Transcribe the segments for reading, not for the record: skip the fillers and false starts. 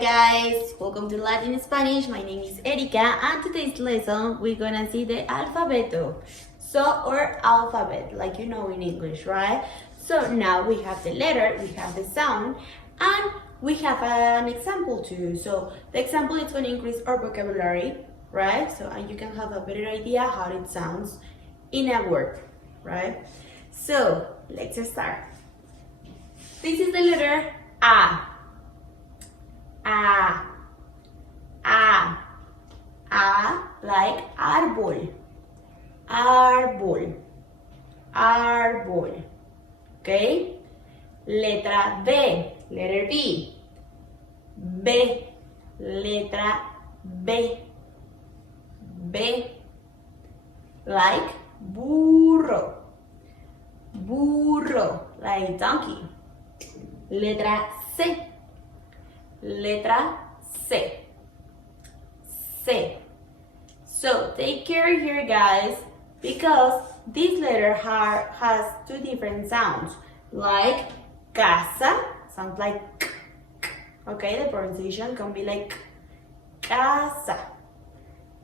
guys, welcome to Latin Spanish. My name is Erika and today's lesson we're gonna see the alfabeto. So, or alphabet, like you know in English, right? So now we have the letter, we have the sound, and we have an example too. So the example is going to increase our vocabulary, right? So and you can have a better idea how it sounds in a word, right? So let's start. This is the letter A. A like árbol, árbol, árbol. Okay? Letra B, letter B. B, letra B. B like burro, burro like donkey. Letra C. Letra C. C. So take care here, guys, because this letter has two different sounds. Like casa, sounds like k. Okay, the pronunciation can be like casa,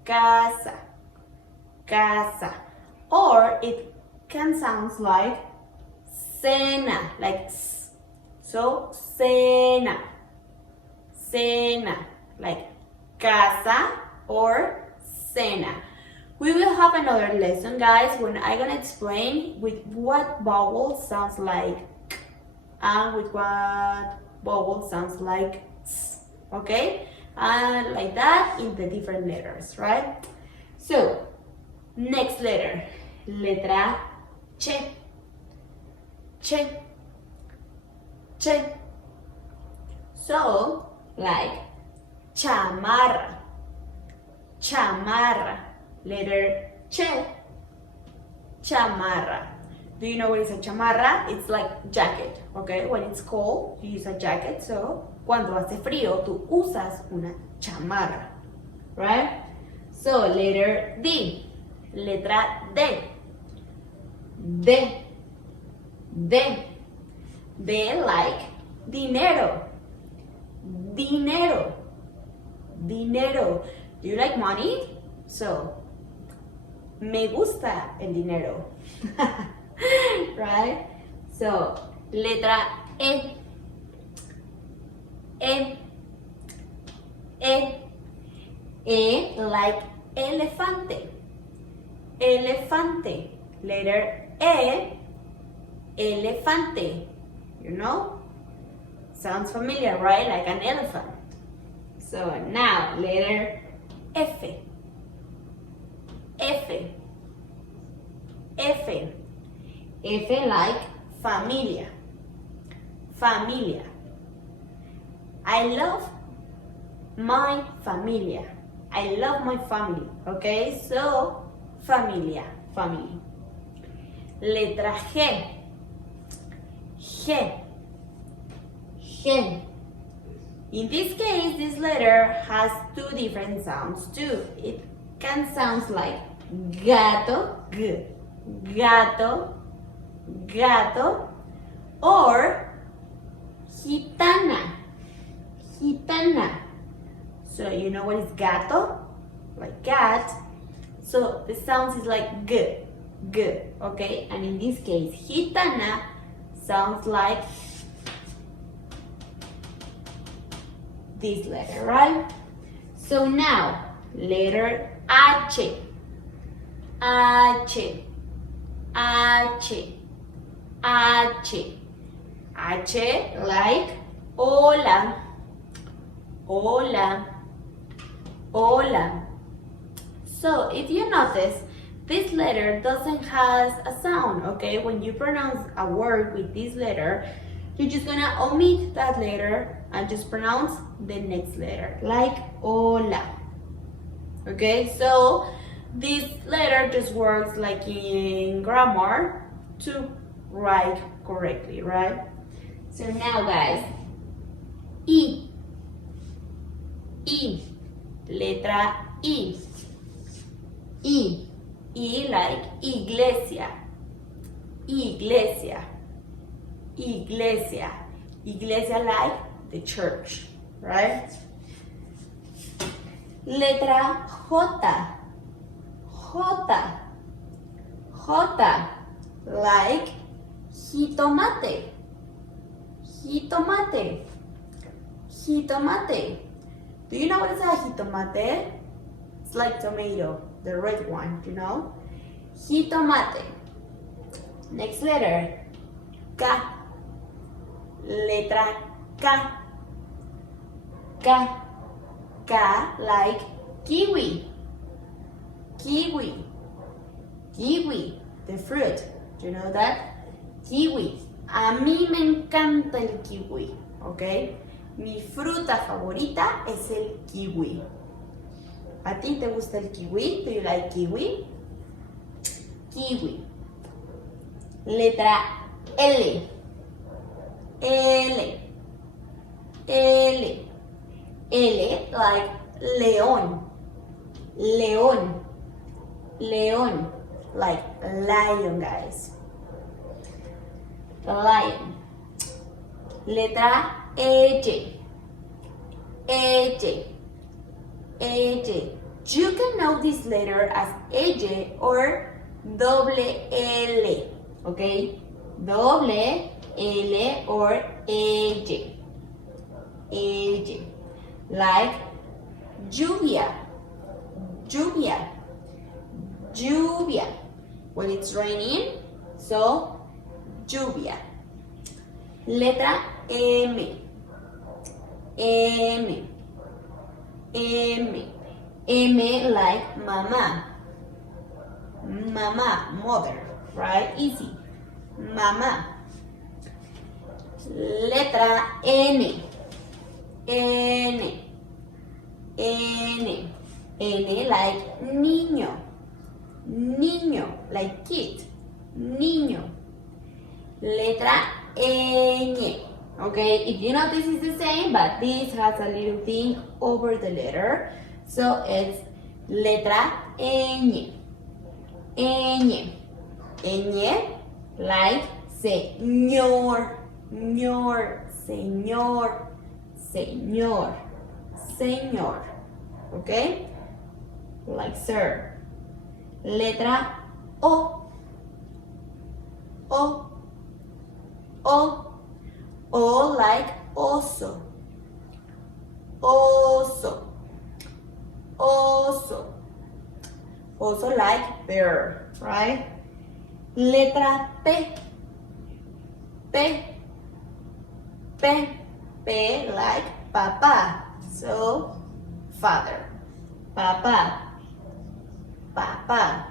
casa, casa. Or it can sound like cena, like s. So cena. Cena, like casa or cena. We will have another lesson, guys, when I'm gonna explain with what vowel sounds like k and with what vowel sounds like s. Okay, and like that in the different letters, right? So next letter, letra che. Che. Che. So like chamarra, chamarra, letter che, chamarra. Do you know what is a chamarra? It's like jacket, okay? When it's cold, you use a jacket. So cuando hace frío, tú usas una chamarra, right? So letter D, letra D, D, D, D like dinero. Dinero, dinero. Do you like money? So, me gusta el dinero. Right? So, letra E. E. E. E like elefante. Elefante. Letter E. Elefante. You know? Sounds familiar, right? Like an elephant. So now, letter F. F. F. F like familia. Familia. I love my familia. I love my family. Okay? So, familia. Family. Letra G. G. G. In this case, this letter has two different sounds too. It can sound like gato, g, gato, gato, or gitana, gitana. So you know what is gato? Like cat. So the sound is like g, g, okay? And in this case, gitana sounds like this letter, right? So now, letter H. H. H. H. H like hola. Hola. Hola. So if you notice, this letter doesn't have a sound, okay? When you pronounce a word with this letter, you're just gonna omit that letter and just pronounce the next letter, like hola. Okay, so this letter just works like in grammar to write correctly, right? So now, guys, I. I. Letra I. I. I like iglesia. Iglesia. Iglesia. Iglesia like the church. right? Letra J. J. J. Like jitomate. Jitomate. Jitomate. Do you know what is a jitomate? It's like tomato, the red one, you know? Jitomate. Next letter. K. Letra K. K. K like kiwi. Kiwi. Kiwi. The fruit. Do you know that? Kiwi. A mí me encanta el kiwi. ¿Ok? Mi fruta favorita es el kiwi. ¿A ti te gusta el kiwi? Do you like kiwi? Kiwi. Letra L. L. L. L like león. León. León. Like lion, guys. Lion. Letra E. E. E. You can know this letter as E or double L. Okay? Double L or E. E. Like lluvia. Lluvia. Lluvia. When it's raining, so lluvia. Letra M. M. M. M like mama. Mama, mother, right? Easy. Mama. Letra N. N. N. N like niño. Niño, like kid. Niño. Letra Ñ. Okay, if you know this is the same, but this has a little thing over the letter. So it's letra Ñ. Ñ. Ñ, like señor. Señor. Señor. Señor. Okay? Like sir. Letra O. O. O. O like oso. Oso. Oso. Also like bear, right? Letra P. P. P. P like papa. So, father. Papa. Papa.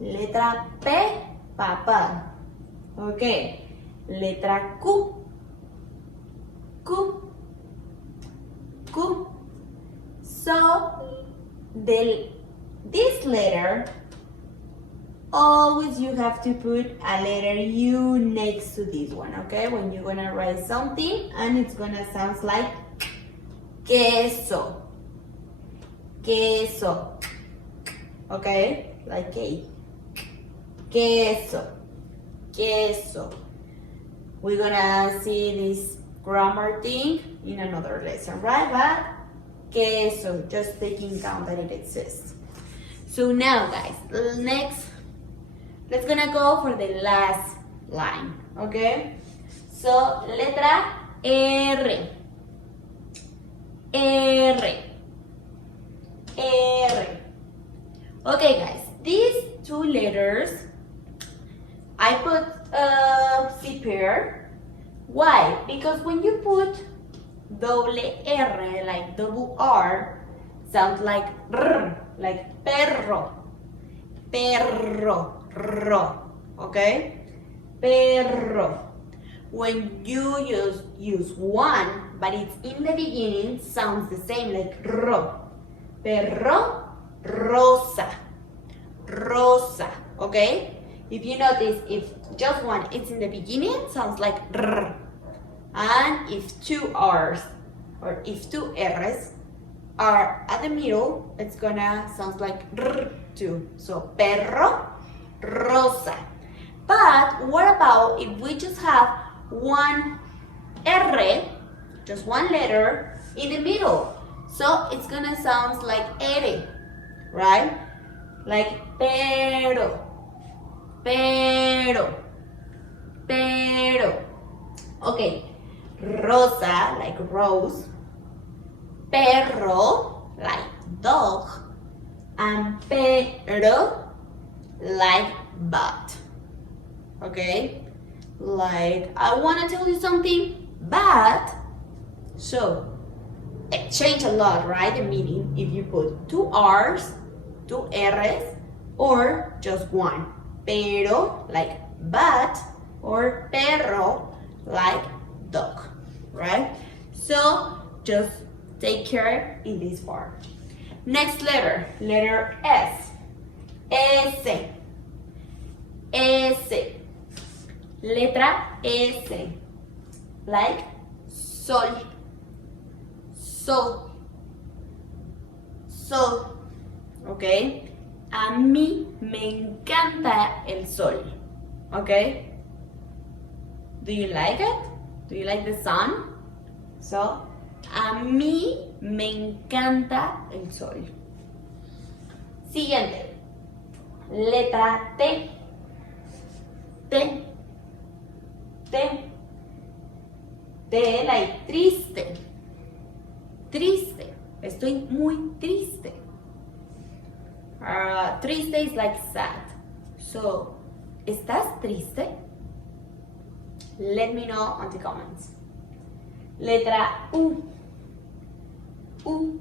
Letra P. Papa. Okay. Letra Q. Q. Q. So, this letter, always you have to put a letter U next to this one, okay? When you're gonna write something and it's gonna sound like queso. Queso. Okay? Like cake. Queso. Queso. We're gonna see this grammar thing in another lesson, right? But queso, just taking count that it exists. So now, guys, next, let's gonna go for the last line, okay? So, letra R. R. R. Okay, guys, these two letters, I put C pair. Why? Because when you put double R, like double R, sounds like R, like perro. Perro. Ro. Okay? Perro. When you use one, but it's in the beginning, sounds the same, like ro. Perro. Rosa. Rosa. Okay? If you notice, if just one it's in the beginning, sounds like r. And if two R's or if two R's are at the middle, it's gonna sound like r too. So perro, rosa. But what about if we just have one R just one letter in the middle. So it's gonna sound like ere, right? Like pero, pero, pero. Okay, rosa, like rose, perro, like dog, and pero, like but. Okay, like I want to tell you something, but, so it changed a lot, right? The meaning if you put two R's, two R's, or just one. Pero, like but, or perro, like dog, right? So just take care in this part. Next letter, letter S. S. S. Letra S. Like sol. Sol. Sol. Okay. A mí me encanta el sol. Okay. Do you like it? Do you like the sun? So, a mí me encanta el sol. Siguiente. Letra T. T. T. T like triste. Triste. Estoy muy triste. Triste is like sad. So, ¿estás triste? Let me know on the comments. Letra U. U.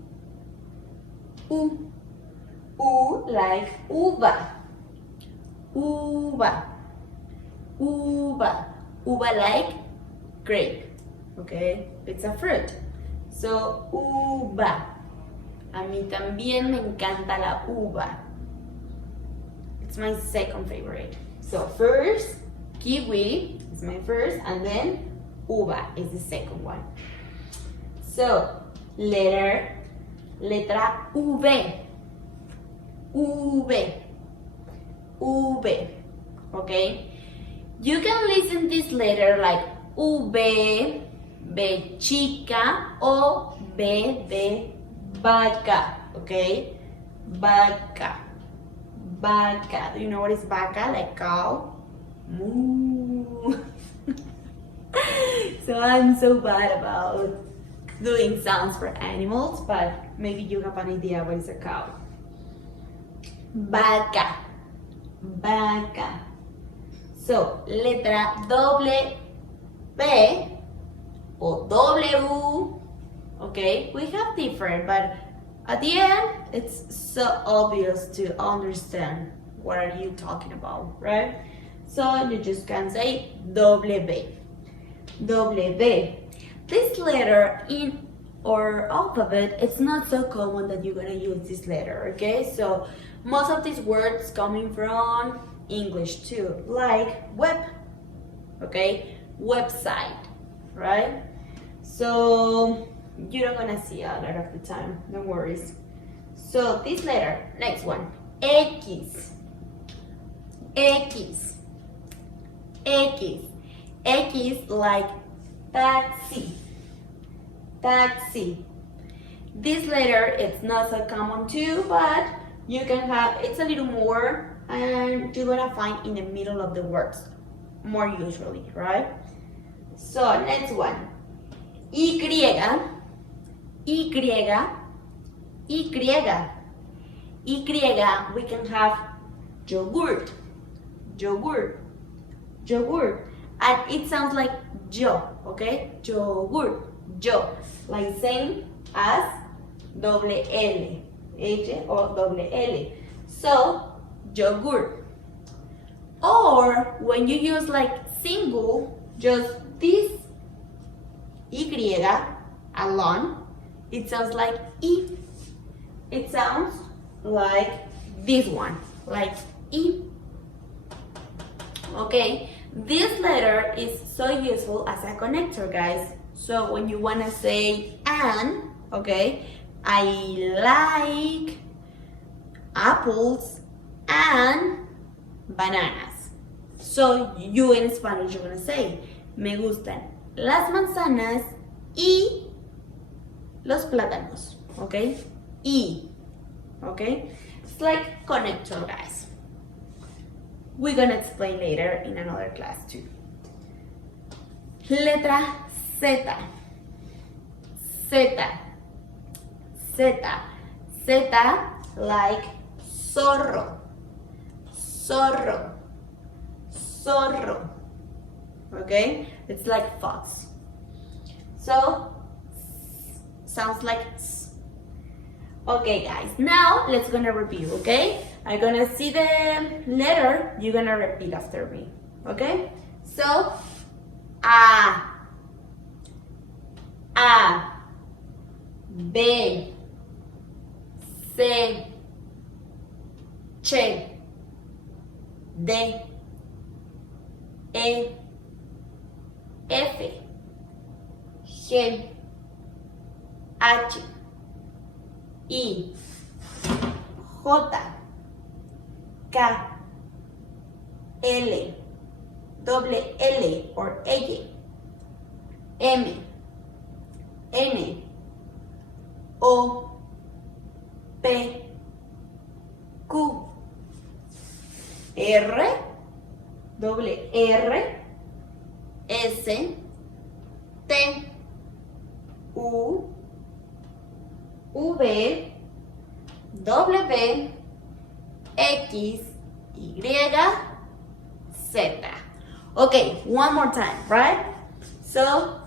U. U like uva. Uva. Uva. Uva like grape. Okay, it's a fruit. So, uva. A mí también me encanta la uva. It's my second favorite. So, first, kiwi is my first, and then uva is the second one. So, letra V. V. V. Okay? You can listen this letter like V, B chica, o B de vaca. Okay? Vaca. Vaca. Do you know what is vaca? Like cow? Moo. So I'm so bad about doing sounds for animals, but maybe you have an idea what is a cow. Vaca. Vaca. So, letra W or W. Okay, we have different, but at the end, it's so obvious to understand what are you talking about, right? So you just can say W. W. This letter in our alphabet, it's not so common that you're gonna use this letter, okay? So most of these words coming from English too, like web, okay? Website, right? So you're not gonna see a lot of the time, no worries. So this letter, next one, X. X. X. X like taxi. Taxi. This letter it's not so common too, but you can have it's a little more, and you're gonna find in the middle of the words more usually, right? So next one, Y. Y. Y. Y. We can have yogurt. Yogurt. Yogurt. And it sounds like yo, okay? Yogurt. Yo. Like same as double L. H or double L. So, yogurt. Or when you use like single, just this Y alone, it sounds like E. It sounds like this one, like E. Okay, this letter is so useful as a connector, guys. So when you want to say an, okay, I like apples and bananas. So you in Spanish you're gonna say, me gustan las manzanas y los plátanos, okay? Y, okay? It's like connector, guys. We're gonna explain later in another class too. Letra Z. Z. Z. Z like zorro. Zorro. Zorro. Okay? It's like fox. So, sounds like S. Okay, guys. Now, let's gonna review, okay? I'm gonna see the letter. You're gonna repeat after me. Okay? So, A. A. B. C. Ch. D. E. F. G. H. I. J. K. L. Double L or L. M. N. O. P. Q. R. Double R. S. T. U. V. W. X. Y. Z. Okay, one more time, right? So,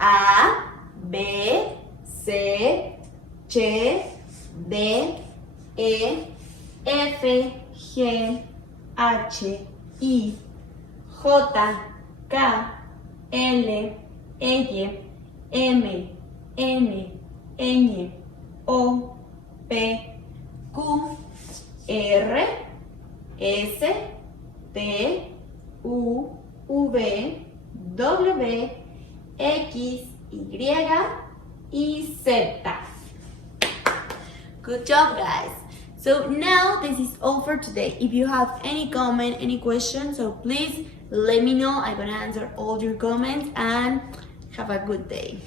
A, B, C, Ch, D, E, F, G, H, I, J, K, L, M, N, O, P, Q, R, S, T, U, V, W, X, Y, Z. Good job, guys. So now this is all for today. If you have any comment, any questions, so please let me know. I'm gonna answer all your comments and have a good day.